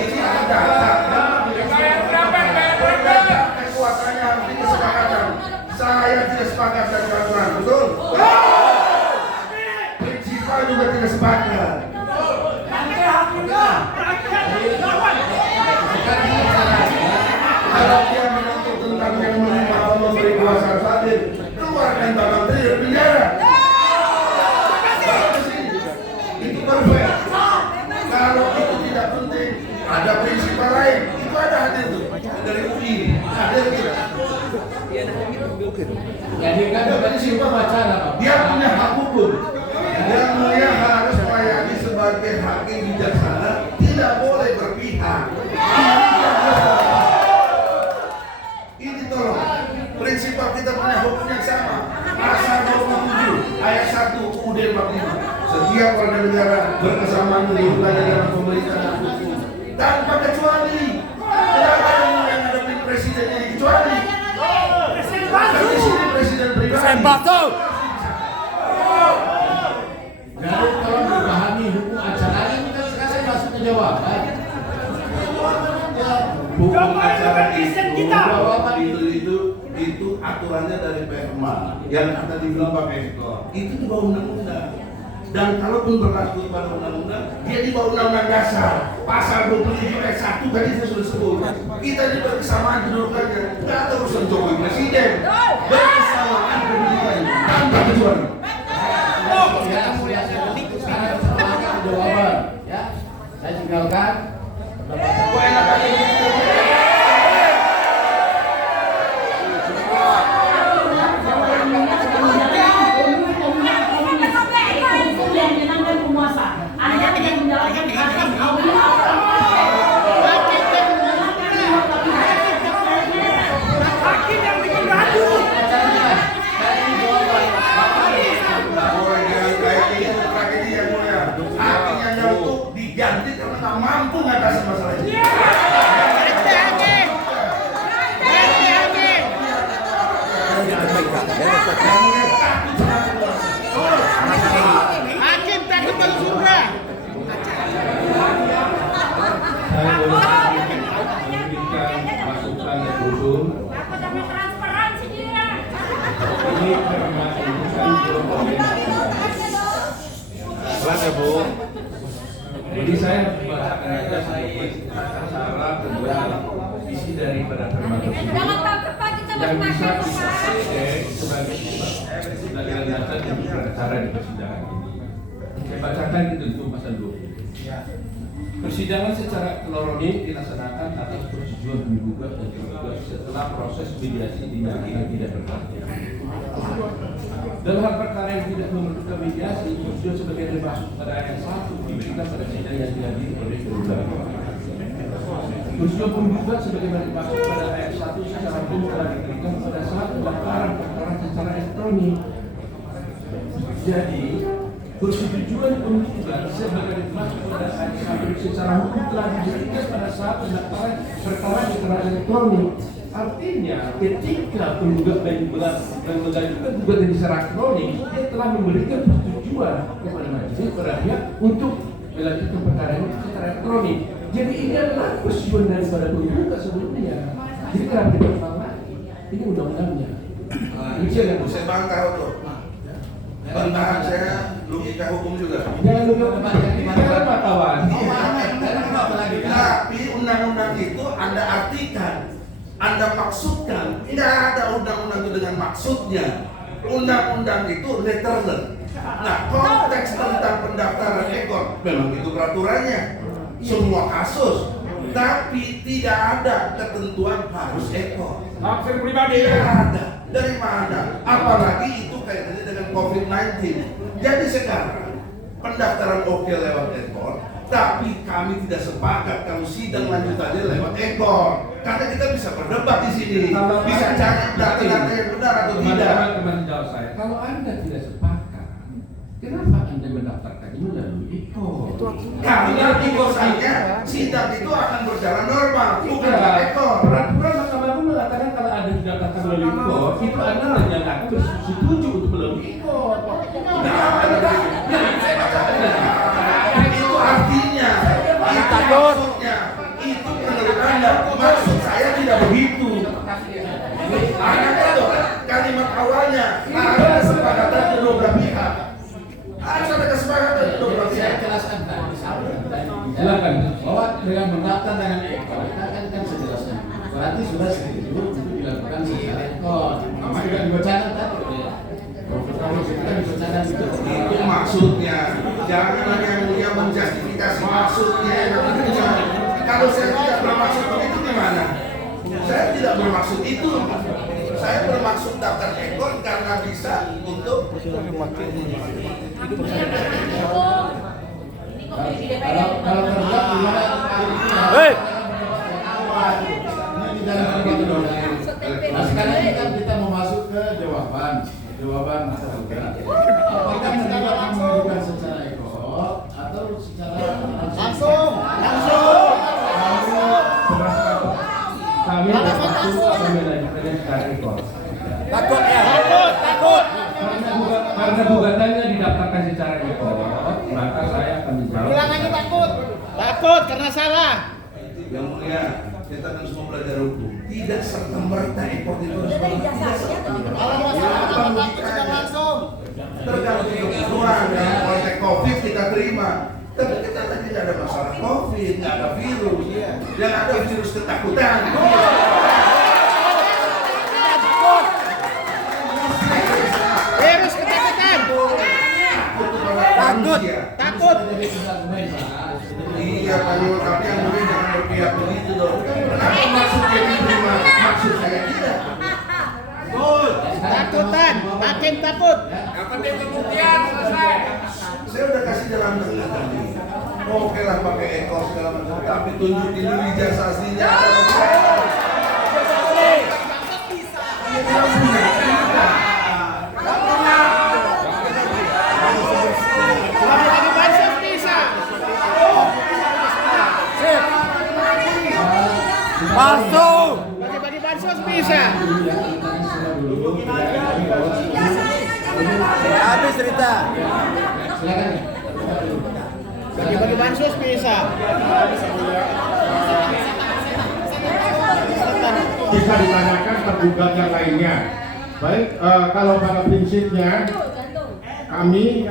Ini ada kekuatannya harus kesepakatan. Saya tidak sepakat dengan aturan, betul? Prinsipal juga tidak sepakat. Kalau dia menuntut tentang yang memberi kuasa sadir, keluarkan Pak Menteri dari penjara. Itu perfect. Kalau itu tidak penting, ada prinsipal lain. Itu ada hadir tuh dari UI, hadir kita. Jadi kan prinsipal wacana, Pak. Dia punya hak hukum. Yang mulia harus melayani sebagai hakim bijaksana, tidak boleh berpihak. Ini tolong, prinsipal kita punya hukum yang sama. Pasal 27 ayat 1 UUD 45. Setiap warga negara berkesamaan dihukumkan dalam pemerintahan hukum tanpa kecuali. Kenapa yang menghadapi presiden ini kecuali? Tapi sini presiden pribadi. Jadi kalau memahami hukum acara ini kan sekarang masuk ke jawaban. Hukum acara itu aturannya dari Perma yang kata dibilang Pak Ekor itu di bawah undang-undang. Dan kalaupun berlaku pada undang-undang, dia di bawah undang-undang dasar pasal 27 ayat 1 tadi saya sudah sebut. Kita di berkesamaan kedudukannya, nggak ada urusan Jokowi presiden. Berkesamaan kedudukannya tanpa kecuali. Jawaban, ya. Saya tinggalkan. Kok enak aja gitu? Jangan takut Pak, kita yang bisa bersepakat kita Pak. pakai sebagai dalil dasar di perkara di persidangan ini. Saya bacakan ketentuan pasal 20. Persidangan secara kronologis dilaksanakan atas persetujuan penggugat dan tergugat setelah proses mediasi dinyatakan tidak berlaku. Dalam hal perkara yang tidak memerlukan mediasi, persetujuan sebagai dimaksud pada ayat 1 diberikan pada sidang yang dihadiri oleh tergugat. Persetujuan penggugat sebagaimana dimaksud pada ayat 1 secara umum telah diberikan pada saat pendaftaran perkara secara elektronik. Jadi, persetujuan penggugat sebagaimana dimaksud pada ayat 1 secara hukum telah diberikan pada saat pendaftaran perkara secara elektronik. Artinya, ketika penggugat mengajukan gugatan secara elektronik, dia telah memberikan persetujuan kepada majelis pada pihak untuk melanjutkan perkara ini secara elektronik. Jadi ini adalah persetujuan daripada penggugat sebelumnya. Jadi kenapa kita ulang lagi? Ini undang-undangnya. Saya bantah tuh. Bantahan saya logika hukum juga. Jangan lupa bicara wartawan. Tapi undang-undang itu Anda artikan, Anda maksudkan. Tidak ada undang-undang itu dengan maksudnya. Undang-undang itu letterless. Nah, konteks tentang pendaftaran ekor memang itu peraturannya. Semua kasus, tapi tidak ada ketentuan harus ekor. Hak pribadi Tidak ada. Dari mana? Apalagi itu kaitannya dengan COVID-19. Jadi sekarang pendaftaran oke lewat ekor, tapi kami tidak sepakat kalau sidang lanjutannya lewat ekor. Karena kita bisa berdebat di sini, bisa cari data-data yang benar atau tidak. Teman-teman jawab saya, kalau Anda tidak sepakat, kenapa Anda mendaftarkan ini melalui ekor? Karena misalnya sidang itu akan berjalan normal, bukan lewat ekor. Peraturan Mahkamah Agung mengatakan kalau Anda didaftarkan melalui ekor, itu Anda yang akan setuju untuk melalui ekor. Itu artinya, itu maksudnya, itu menurut Anda. Maksud saya tidak begitu. Anda tahu kalimat awalnya ada kesepakatan kedua belah pihak. Harus ada kesepakatan kedua belah pihak. Saya jelaskan tadi, silakan bahwa dengan mendaftar dengan ekor, kita kan sejelasnya. Berarti sudah setuju untuk dilakukan secara ekor. Maka juga dibacakan tadi oleh Profesor kita dibacakan Itu maksudnya. Jangan hanya mulia menjustifikasi maksudnya. Kalau saya tidak bermaksud begitu gimana? Saya tidak bermaksud itu. Saya bermaksud daftar ekor karena bisa untuk kalau terlihat gimana? Hei! Nah sekarang ini kan kita mau masuk ke jawaban tergugat. Apakah tergugat mengajukan secara ekor atau secara langsung? Kami bermaksud melanjutkan secara ekor. Takut ya? Takut! Karena gugatannya didaftarkan secara ekor, maka saya akan menjawab. Bilang aja takut. Takut karena salah. yang mulia. Kita kan semua belajar hukum. Tidak serta merta ekor itu harus Ada ijazahnya atau tidak? langsung. Tergantung kebutuhan dalam konteks COVID kita terima. Tapi kita tadi tidak ada masalah COVID, tidak ada virus. Yang ada virus ketakutan. Virus ketakutan. Takut. Takut. Iya Pak Nur, tapi yang mulia jangan berpihak begitu dong. Kenapa maksudnya diterima? Maksud saya tidak. Takutan. Makin takut. Saya udah kasih jalan tengah tadi. Oke lah pakai ekor segala macam, tapi tunjukin dulu ijazah aslinya. Bagi bansos bisa. Palsu. Bagi bansos bisa. Habis cerita. Bagi bansos bisa. Bisa ditanyakan tergugat yang lainnya. Baik, kalau pada prinsipnya kami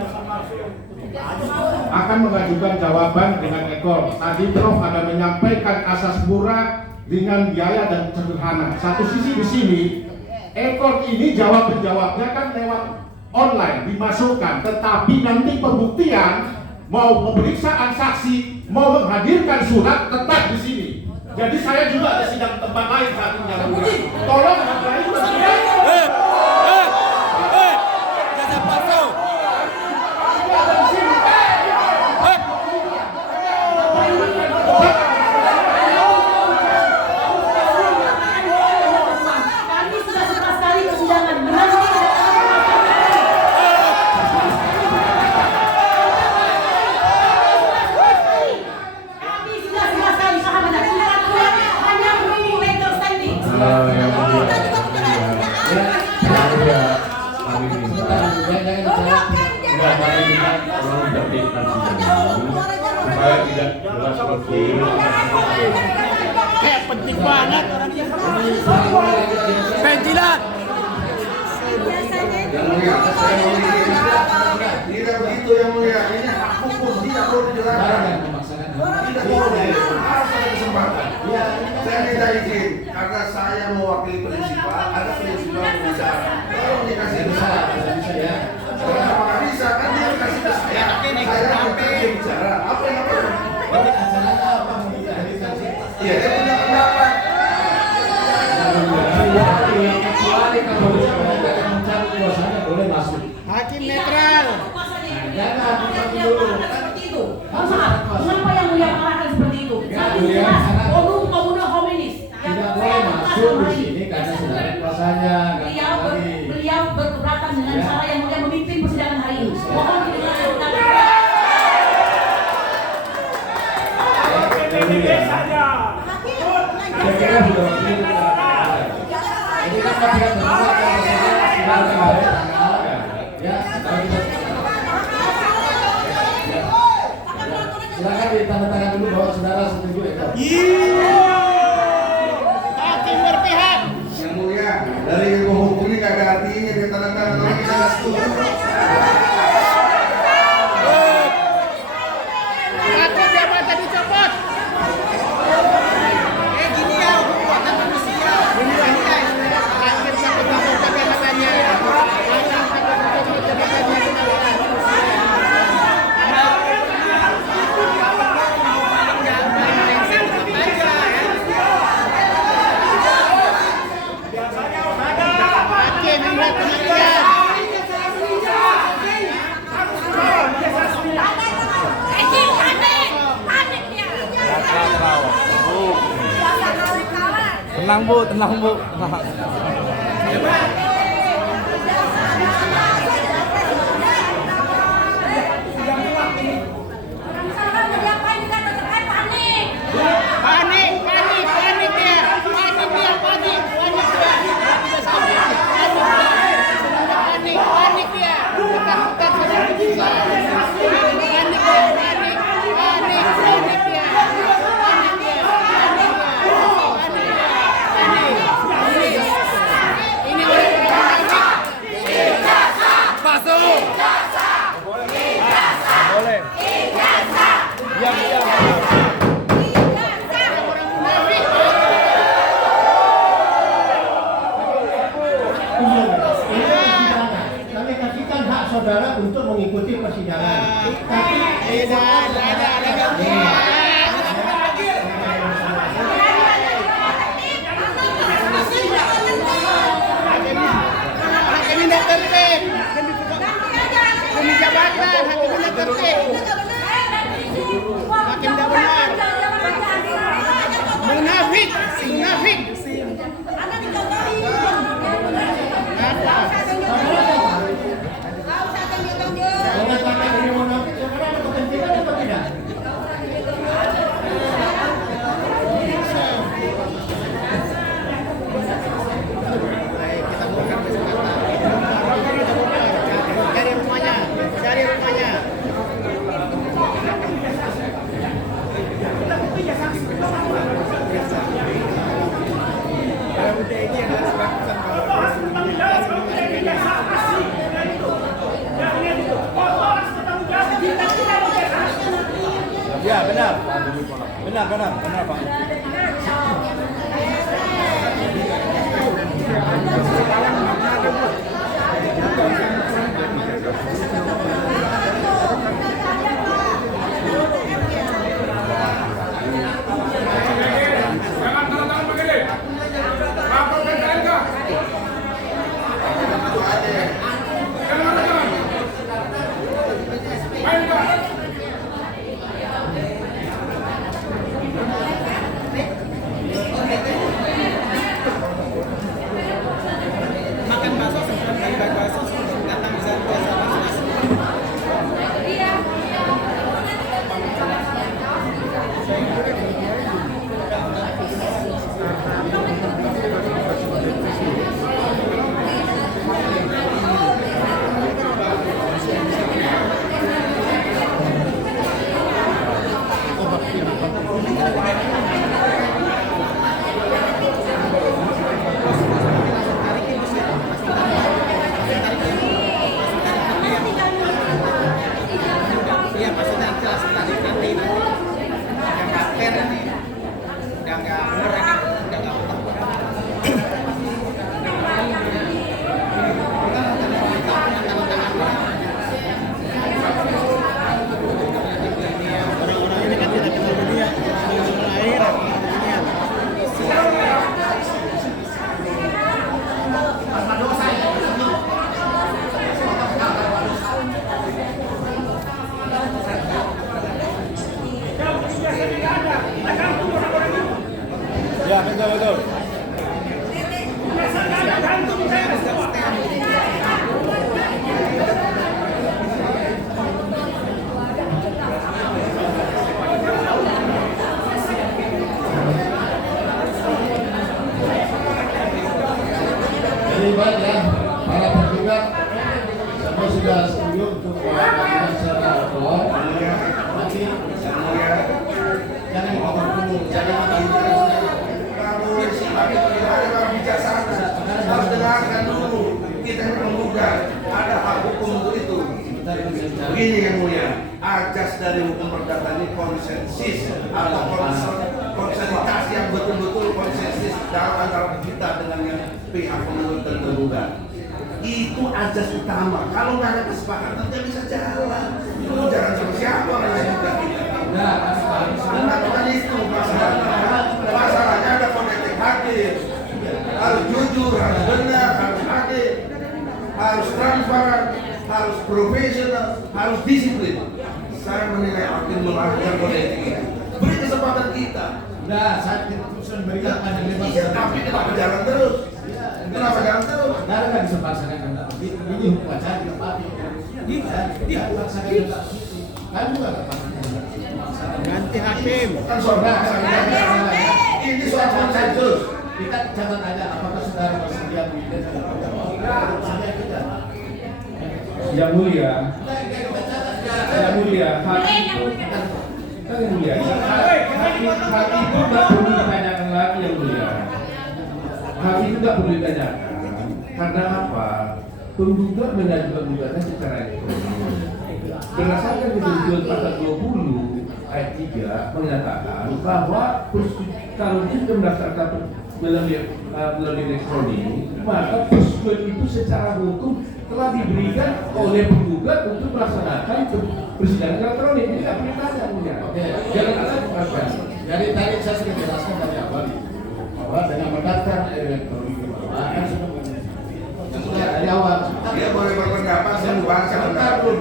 akan mengajukan jawaban dengan ekor. Tadi Prof ada menyampaikan asas murah dengan biaya dan sederhana. Satu sisi di sini, ekor ini jawab-menjawabnya kan lewat online dimasukkan, tetapi nanti pembuktian mau pemeriksaan saksi, mau menghadirkan surat tetap di sini. Jadi saya juga ada sidang tempat lain saat ini. Tolong hargai penting banget orangnya. Ventilan. Yang mulia, tidak begitu yang mulia. Ini hak hukum, tidak perlu dijelaskan. Tidak boleh. Harus ada kesempatan. Saya minta izin karena saya mewakili prinsipal. Ada prinsipal yang bicara. Tolong dikasih ke saya. Kenapa nggak bisa? Kan dia kasih ke saya. Saya yang bicara. Apa yang apa? Iya, dia punya pendapat. Kecuali kalau mencabut kuasanya boleh masuk. Hakim netral. Jangan dulu. Kenapa yang mulia mengatakan seperti itu? Kami jelas komunal hominis. Tidak boleh masuk di sini karena sudah ada kuasanya. Beliau berkeberatan dengan cara yang mulia memimpin persidangan hari ini. Mohon didengar. Saya kira sudah ini kan tidak silakan ditandatangan dulu bahwa saudara setuju ekor. Hakim berpihak. Yang mulia, dari ilmu hukum ini nggak ada artinya dia tanda tangan kalau kita nggak setuju. Aku jabatan dicopot. Gini ya, kekuatan manusia. Ini hakim takut jabatannya. Hakim takut jabatannya. Tenang Bu, tenang Bu. Kami kasihkan hak saudara untuk mengikuti persidangan. Tapi Hakim tidak tertib. Demi jabatan, hakim tidak tertib. Hakim tidak benar. Munafik, munafik. mengatakan ini munafik, saudara ada kepentingan atau tidak? Cari rumahnya, cari rumahnya. Ya benar, benar Pak. Ya, betul. Terlibat ya, para penggugat semua sudah setuju untuk melakukan secara keluar. Nanti jangan ngomong dulu, jangan Kalau si hakim tidak bijaksana, harus dengarkan dulu. Kita yang menggugat, ada hak hukum untuk itu. Begini yang mulia, ajas dari hukum perdata ini konsensus atau konsentrasi yang betul-betul konsensus dalam antara kita dengan yang pihak penuntut dan tergugat. Itu ajas utama. Kalau nggak ada kesepakatan, nggak bisa jalan. Itu jalan sama siapa orang yang juga kita. Bukan itu masalahnya ada kode etik hakim. Harus jujur, harus benar, harus adil, harus transparan, harus profesional, harus disiplin. Saya menilai hakim melanggar kode etik ini. Beri kesempatan kita. Nah, saat keputusan berikan ada bebas. Iya, tapi kenapa jalan terus? Kenapa jalan terus? Karena nggak bisa paksakan ini hukum acara kita pakai. Kita paksakan kita. Kan juga nggak paksakan. Ganti hakim. Kan soal ini soal konsensus. Kita catat aja apakah saudara bersedia Yang mulia, hak itu nggak perlu ditanyakan lagi yang mulia. Hak itu nggak perlu ditanyakan. Karena apa? Penggugat mengajukan gugatan secara elektronik. Berdasarkan ketentuan pasal 20 ayat 3 menyatakan bahwa kalau dia mendaftarkan melalui elektronik, maka persetujuan itu secara hukum telah diberikan oleh penggugat untuk melaksanakan persidangan elektronik. Ini tidak perlu tanya. Jangan alasan. Jadi tadi saya sudah jelaskan dari awal bahwa dengan mendaftar elektronik akan sudah dari awal. Dia boleh berpendapat membahas pendapat.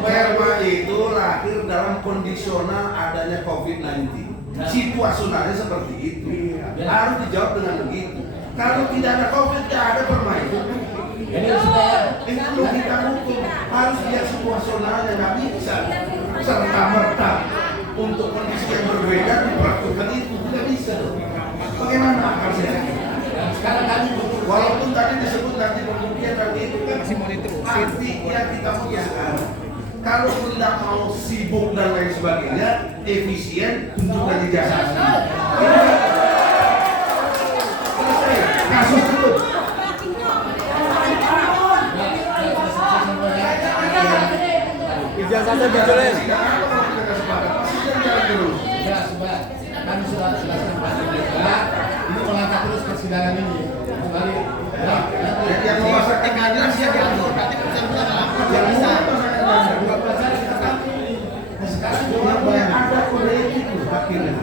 Perma itu lahir dalam kondisional adanya COVID-19. Situasionalnya seperti itu. Harus dijawab dengan begitu. Kalau tidak ada COVID, tidak ada perma itu. Jadi supaya Itu logika hukum. Harus lihat situasionalnya, nggak bisa serta merta untuk kondisi yang berbeda diperlakukan itu tidak bisa. Bagaimana akal sehat? sekarang kami Walaupun tadi disebut nanti pembuktian nanti itu kan arti yang kita punya sekarang. Kalau tidak mau sibuk dan lain sebagainya, efisien, tunjukkan ijazah. Selesai kasus itu. Ijazahnya dijualin. ya sebab kami sudah jelaskan pada juga ini melangkah terus persidangan ini kembali Yang memasakkan keadilan siapa yang sekarang ada kode etik akhirnya.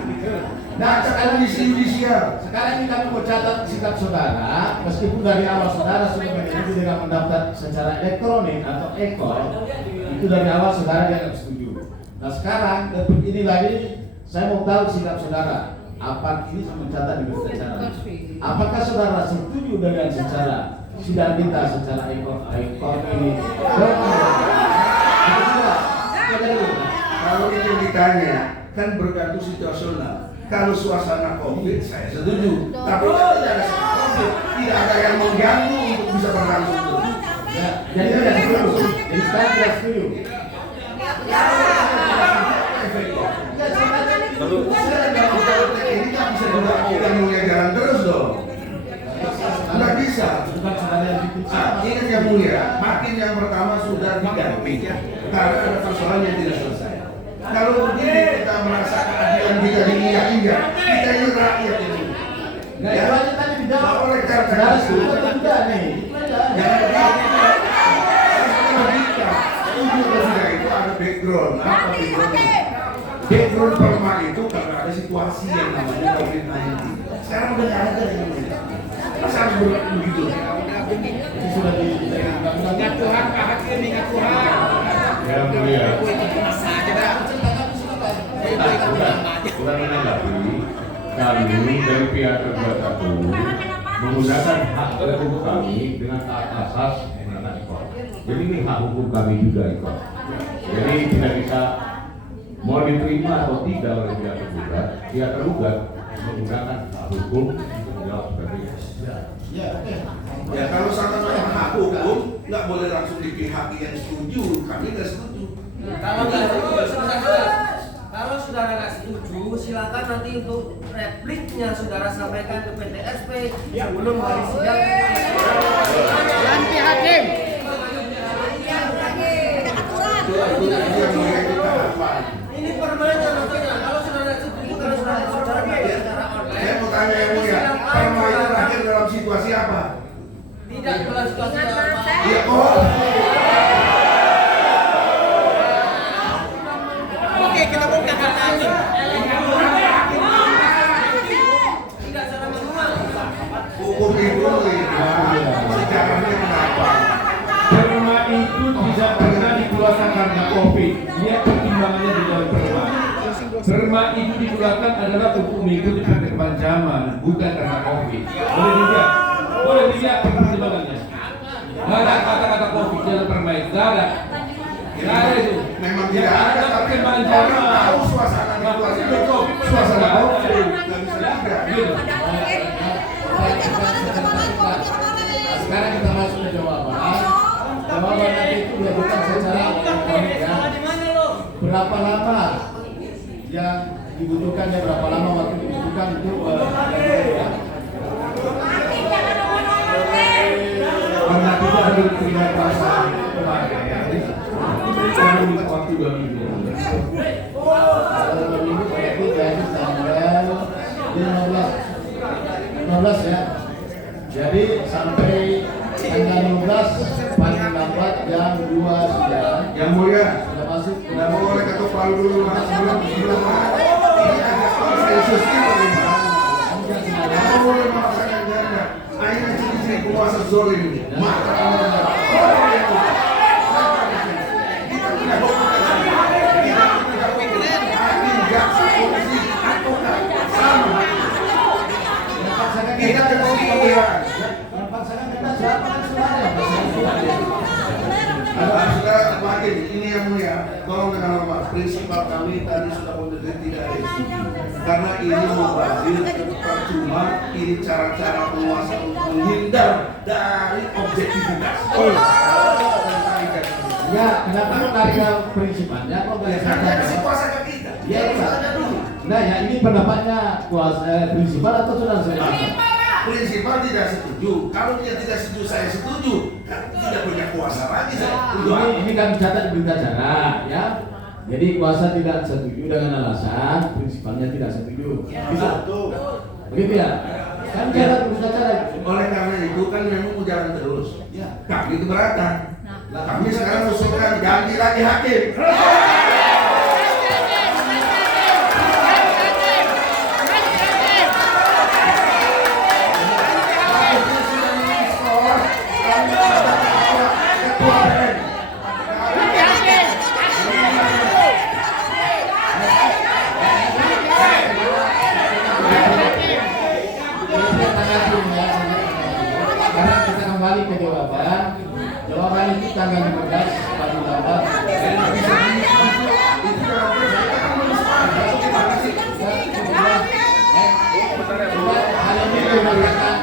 Nah, sekarang di judisial. Sekarang ini kami mau catat sikap saudara, meskipun dari awal saudara sudah menyetujui dengan mendaftar secara elektronik atau e-call, itu dari awal saudara dianggap setuju. Nah sekarang detik ini lagi saya mau tahu sikap saudara. Apa ini saya mencatat di berita acara? Apakah saudara setuju dengan secara sidang kita secara e-call ini? Kalau itu ditanya, kan bergantung situasional. Kalau suasana COVID, saya setuju. Tapi kalau tidak ada COVID, tidak ada yang mengganggu untuk bisa berlangsung. Ya, jadi tidak setuju. Jadi sekarang tidak setuju. Lalu ini kan bisa kita mulai jalan terus dong. Nggak bisa. Ingat yang mulia, hakim yang pertama sudah diganti karena ada persoalan yang tidak selesai. Kalau begini kita merasa keadilan kita diinjak-injak, kita ini rakyat ini. Nggak itu aja tadi dijawab. Oleh karena Saudara itu, setuju atau tidak nih? jangan begitu. Logika, tujuh logika itu ada background. Apa background? Background perma itu karena ada situasi yang namanya COVID-19. Sekarang udah nggak ada yang namanya. Masa harus begitu? sudah Ingat Tuhan, Pak Hakim, ingat Tuhan. Yang mulia. Kurang menanggapi, kami dari pihak tergugat satu menggunakan hak hukum kami dengan taat asas menggunakan ikut. Jadi ini hak hukum kami juga ikut. Jadi tidak bisa mau diterima atau tidak oleh pihak tergugat menggunakan hak hukum untuk menjawab seperti itu. Ya kalau sama-sama hak hukum nggak boleh langsung di pihak yang setuju, kami nggak setuju. Kalau nggak setuju, kalau saudara nggak setuju, silakan nanti untuk repliknya saudara sampaikan ke PTSP sebelum hari sidang. Ganti hakim. Ini permainan maksudnya. Kalau saudara setuju, kalau saudara biar secara online. Saya mau tanya yang mulia, permainan akhir dalam situasi apa? Tidak dalam situasi apa. Ya oh. Oke, kita buka kata hakim. Tidak secara manual. Hukum itu sejarahnya kenapa? Perma itu tidak pernah dikeluarkan karena COVID. Lihat pertimbangannya di dalam perma. Perma itu dikeluarkan adalah untuk mengikuti perkembangan zaman, bukan karena COVID. Boleh dilihat pertimbangannya. Nggak ada kata-kata COVID dalam perma itu, nggak ada. Nggak ada itu. Memang tidak ada, tapi orang tahu suasana di luar itu. Suasana COVID nggak bisa tidak. Gitu. Sekarang kita masuk ke jawaban. Jawaban nanti itu dilakukan secara elektronik ya. Berapa lama yang dibutuhkan ya, berapa lama waktu dibutuhkan untuk Karena kita ada terima perasaan kemarin ya. Kita waktu 2 minggu. kalau 2 minggu berarti dari tanggal 15 ya. Jadi sampai tanggal 15 paling lambat jam 2 sudah. Yang mulia, Sudah masuk. nggak mau oleh ketua palu dulu mas sebelum ini ada konsensusnya bagaimana? Nggak boleh memaksakan ganda. Akhirnya ciri-ciri penguasa zolim ini. Maka kita tidak mau kita tidak mau Saudara Hakim, ini yang mulia, tolong dengan hormat. Prinsipal kami tadi sudah mendengar tidak ada isu. Karena ini mubazir, percuma, ini cara-cara penguasa untuk menghindar dari objektivitas. Ya, kenapa menarik prinsipalnya? Kok boleh Karena kasih kuasa ke kita. Ya, Saja dulu. nah ya ini pendapatnya kuasa prinsipal atau sudah sepakat? Prinsipal tidak setuju. Kalau dia tidak setuju, saya setuju. Kan tidak punya kuasa lagi. Saya setuju. Ini kan catat berita acara ya. Jadi kuasa tidak setuju dengan alasan prinsipalnya tidak setuju. Bisa tuh. Begitu ya? Kan catat berita acara. Oleh karena itu kan memang mau jalan terus. Kami keberatan. Kami sekarang usulkan ganti lagi hakim. Sekarang kita kembali ke jawaban. Jawaban itu tanggal 15 paling lambat. Hal ini menggunakan